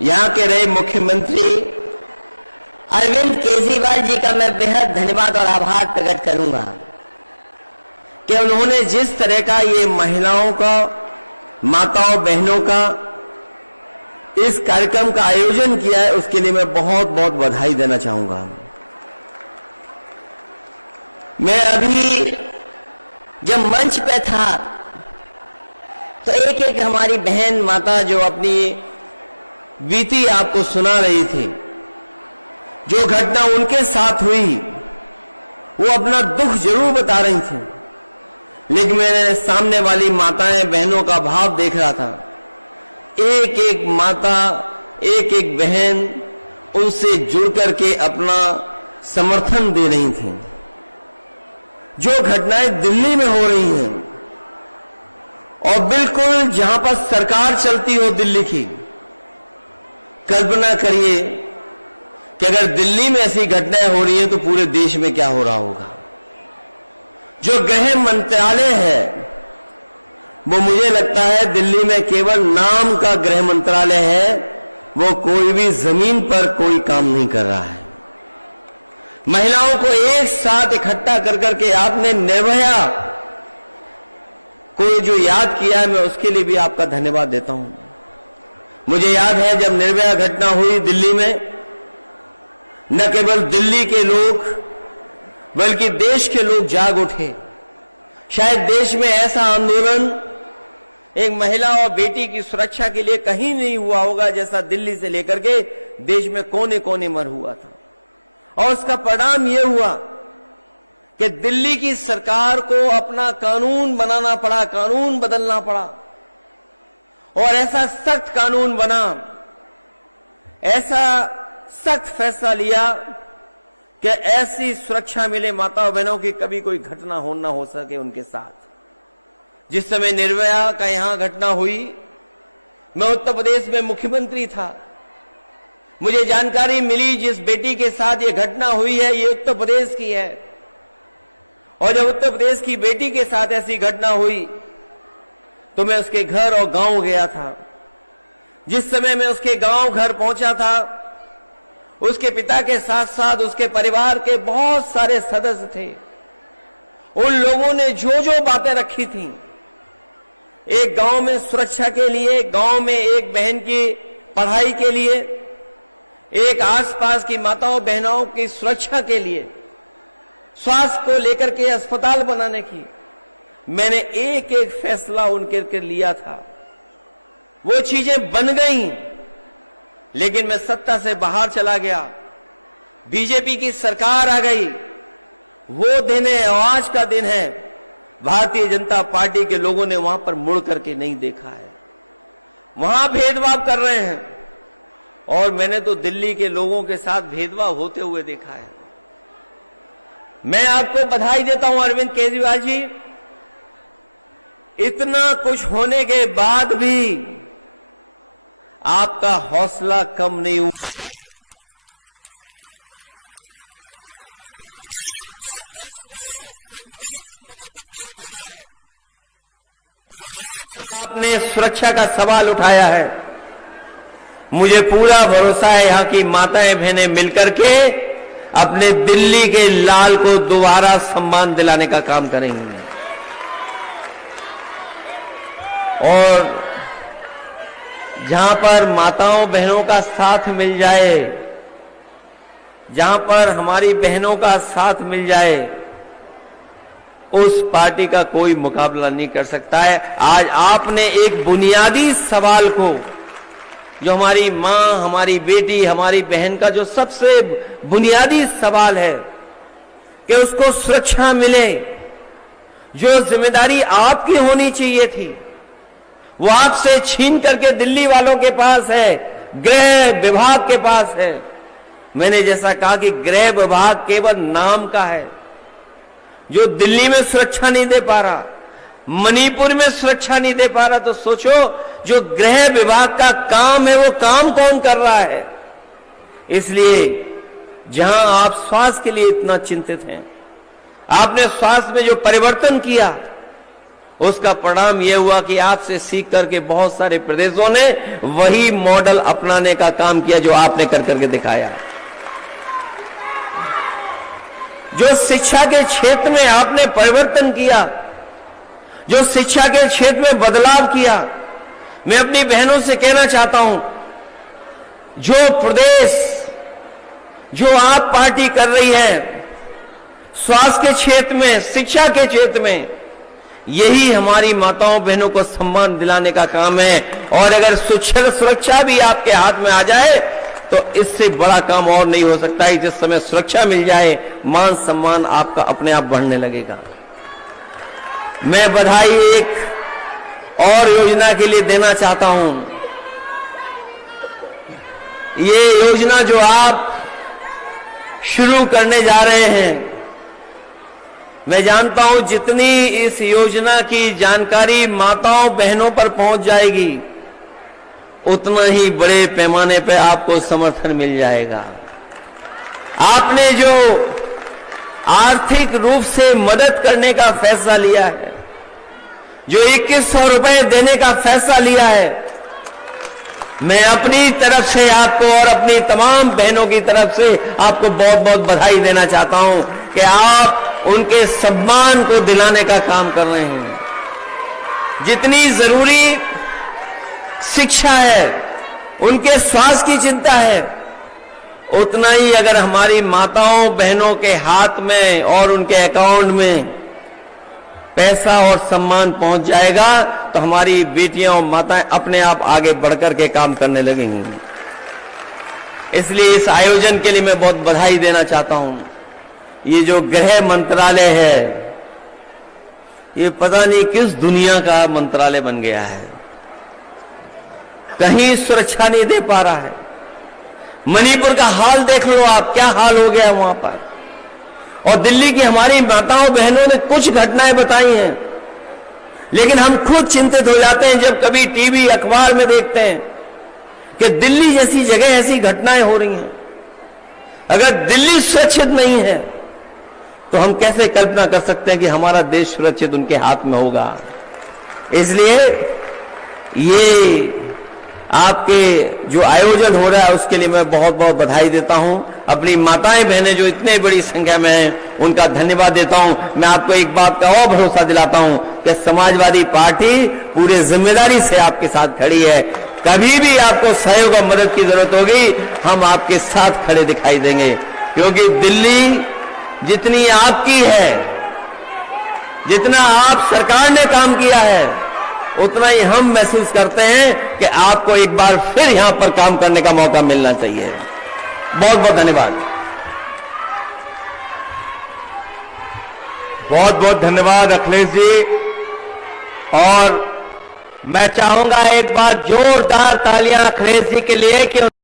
यहाँ के रहे मुख्यमंत्री अरविंद केजरीवाल जी का मैं बेहद धन्यवाद और आभार प्रकट करूंगा कि उन्होंने जिस तरह का ये महिलाओं का, माताओं बहनों का इस कार्यक्रम का आयोजन किया है, उसके लिए मैं बहुत बहुत बधाई देना चाहूंगा। मैं अभी जब मंच पे था तो एक एक हमारी बहन माता जो अपनी बीती आपको सुना रही थी, जो घटना उनके साथ हुई, वो अपना दुख जरूर बता रही थी, लेकिन मैंने सामने वाली माताएं बहनों का भाव देख रहा था। एक एक माता, एक एक बहन उनसे जुड़ करके अपना समर्थन दे रही थी। जो घटनाएं दिल्ली में हो रही हैं और बिल्कुल जहां पर सरकार चलती हो दिल्ली की, कल्पना करिए कि अगर दिल्ली में ऐसी घटनाएं हो रही हैं तो पूरे देश में क्या हो रहा होगा। जो गृह मंत्रालय है वो मुझे लगता है दिल्ली में केवल नाम का गृह मंत्रालय है, वो कोई भी जमीन पर कोई काम नहीं कर रहा है। महिलाओं को एक साथ इकट्ठा कर करके आपने निर्भया को जो याद किया है, मैं उसके लिए भी आपका धन्यवाद देता हूं। मुझे याद है जब निर्भया घटना हुई दिल्ली में, न केवल दिल्ली के लोग बल्कि देश के लोग जाग उठे। शायद देश में ऐसा आंदोलन एक महिला और बेटी की सुरक्षा के लिए कहीं नहीं हुआ होगा जैसा दिल्ली से लेकर के देश में कोने कोने मर हुआ था। और उसका परिणाम यह हुआ कि दिल्ली की सरकार को अपना कानून बनाना पड़ा, कानून बदलना पड़ा, और ऐसा सख्त कानून बना, ऐसा सख्त फैसला लिया कि ऐसी सुरक्षा मिले माताओं बहनों की कभी कोई घटना हो सके उनके साथ। जिस समय निर्भया का यहां घटना हुई, मैं उत्तर प्रदेश में मुख्यमंत्री था। मुझे जानकारी मिली जिस बेटी के साथ ये घटना हुई है ये उत्तर प्रदेश की है, और जब उत्तर प्रदेश की बेटी के साथ ऐसी घटना हुई तो मैं उसके घर और गांव गया था। जिस समय मैं उसके गांव घर पहुंचा था, उसके पिता के साथ साथ उसके परिवार के बहुत सारे सदस्य थे। उन लोगों ने जो जो बातें रखी थी, एक गांव में सुरक्षा के लिए, गांव में एक बहन की पढ़ाई के लिए, एक आसपास की माताओं बहनों की सुरक्षा के लिए, स्वास्थ्य को लेकर के अस्पताल बनाने की, मैंने एक एक फैसला उनके लिया था। वो चीजें बन गई, लेकिन मैं सत्ता से बाहर चला गया, बीजेपी की सरकार आ गई। वो दिन है, आज का दिन है, भारतीय जनता पार्टी के लोगों ने वहां पर मुड़ करके नहीं देखा है। वहां भेदभाव कर रहे हैं, और मैंने तो दिल्ली के लोगों के साथ भेदभाव होते हुए देखा है। मैं आपको बधाई देता हूं अरविंद केजरीवाल जी, इतना कुछ होने के बाद भी आपका हौसला कम नहीं हुआ। आपने सुरक्षा का सवाल उठाया है। मुझे पूरा भरोसा है यहां की माताएं बहनें मिलकर के अपने दिल्ली के लाल को दोबारा सम्मान दिलाने का काम करेंगे। और जहां पर माताओं बहनों का साथ मिल जाए, जहां पर हमारी बहनों का साथ मिल जाए, उस पार्टी का कोई मुकाबला नहीं कर सकता है। आज आपने एक बुनियादी सवाल को, जो हमारी मां, हमारी बेटी, हमारी बहन का जो सबसे बुनियादी सवाल है कि उसको सुरक्षा मिले, जो जिम्मेदारी आपकी होनी चाहिए थी वो आपसे छीन करके दिल्ली वालों के पास है, गृह विभाग के पास है। मैंने जैसा कहा कि गृह विभाग केवल नाम का है, जो दिल्ली में सुरक्षा नहीं दे पा रहा, मणिपुर में सुरक्षा नहीं दे पा रहा, तो सोचो जो गृह विभाग का काम है वो काम कौन कर रहा है। इसलिए जहां आप स्वास्थ्य के लिए इतना चिंतित हैं, आपने स्वास्थ्य में जो परिवर्तन किया उसका परिणाम यह हुआ कि आपसे सीख करके बहुत सारे प्रदेशों ने वही मॉडल अपनाने का काम किया जो आपने कर करके दिखाया। जो शिक्षा के क्षेत्र में आपने परिवर्तन किया, जो शिक्षा के क्षेत्र में बदलाव किया, मैं अपनी बहनों से कहना चाहता हूं, जो प्रदेश, जो आप पार्टी कर रही है, स्वास्थ्य के क्षेत्र में, शिक्षा के क्षेत्र में, यही हमारी माताओं बहनों को सम्मान दिलाने का काम है। और अगर सुरक्षा भी आपके हाथ में आ जाए तो इससे बड़ा काम और नहीं हो सकता है। जिस समय सुरक्षा मिल जाए, मान सम्मान आपका अपने आप बढ़ने लगेगा। मैं बधाई एक और योजना के लिए देना चाहता हूं। ये योजना जो आप शुरू करने जा रहे हैं, मैं जानता हूं जितनी इस योजना की जानकारी माताओं बहनों पर पहुंच जाएगी, उतना ही बड़े पैमाने पर आपको समर्थन मिल जाएगा। आपने जो आर्थिक रूप से मदद करने का फैसला लिया है, जो 2100 रुपए देने का फैसला लिया है, मैं अपनी तरफ से आपको और अपनी तमाम बहनों की तरफ से आपको बहुत बहुत बधाई देना चाहता हूं कि आप उनके सम्मान को दिलाने का काम कर रहे हैं। जितनी जरूरी शिक्षा है, उनके स्वास्थ्य की चिंता है, उतना ही अगर हमारी माताओं बहनों के हाथ में और उनके अकाउंट में पैसा और सम्मान पहुंच जाएगा तो हमारी बेटियां और माताएं अपने आप आगे बढ़कर के काम करने लगेंगी। इसलिए इस आयोजन के लिए मैं बहुत बधाई देना चाहता हूं। ये जो गृह मंत्रालय है, ये पता नहीं किस दुनिया का मंत्रालय बन गया है। कहीं सुरक्षा नहीं दे पा रहा है। मणिपुर का हाल देख लो आप, क्या हाल हो गया वहां पर। और दिल्ली की हमारी माताओं बहनों ने कुछ घटनाएं बताई हैं, लेकिन हम खुद चिंतित हो जाते हैं जब कभी टीवी अखबार में देखते हैं कि दिल्ली जैसी जगह ऐसी घटनाएं हो रही हैं। अगर दिल्ली सुरक्षित नहीं है तो हम कैसे कल्पना कर सकते हैं कि हमारा देश सुरक्षित उनके हाथ में होगा। इसलिए ये आपके जो आयोजन हो रहा है उसके लिए मैं बहुत बहुत बधाई देता हूं। अपनी माताएं बहनें जो इतने बड़ी संख्या में हैं, उनका धन्यवाद देता हूं। मैं आपको एक बात का और भरोसा दिलाता हूं कि समाजवादी पार्टी पूरे जिम्मेदारी से आपके साथ खड़ी है। कभी भी आपको सहयोग और मदद की जरूरत होगी, हम आपके साथ खड़े दिखाई देंगे। क्योंकि दिल्ली जितनी आपकी है, जितना आप सरकार ने काम किया है, उतना ही हम महसूस करते हैं कि आपको एक बार फिर यहां पर काम करने का मौका मिलना चाहिए। बहुत बहुत धन्यवाद। बहुत बहुत धन्यवाद अखिलेश जी। और मैं चाहूंगा एक बार जोरदार तालियां अखिलेश जी के लिए कि